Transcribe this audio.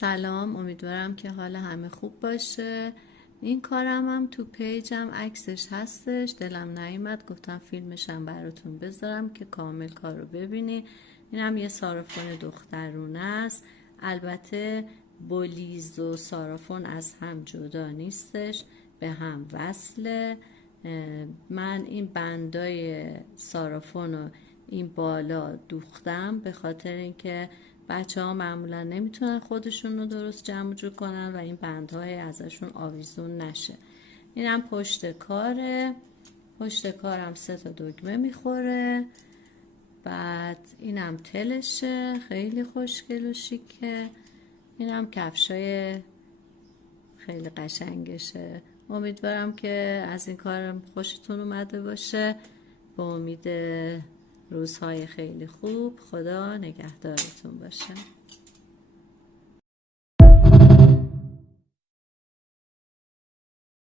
سلام، امیدوارم که حال همه خوب باشه. این کارم هم تو پیجم عکسش هستش، دلم نیومد گفتم فیلمشم براتون بذارم که کامل کار رو ببینی. اینم یه سارافون دخترونه است. البته بولیز و سارافون از هم جدا نیستش، به هم وصله. من این بندای سارافون رو این بالا دوختم به خاطر اینکه بچه ها معمولا نمیتونن خودشون رو درست جمع جور کنن و این بندهای ازشون آویزون نشه. اینم پشت کاره. پشت کارم 3 تا دکمه میخوره. بعد اینم تلشه، خیلی خوشگل و شیکه. اینم کفشای خیلی قشنگشه. امیدوارم که از این کارم خوشتون اومده باشه. به امید روزهای خیلی خوب. خدا نگهدارتون باشه.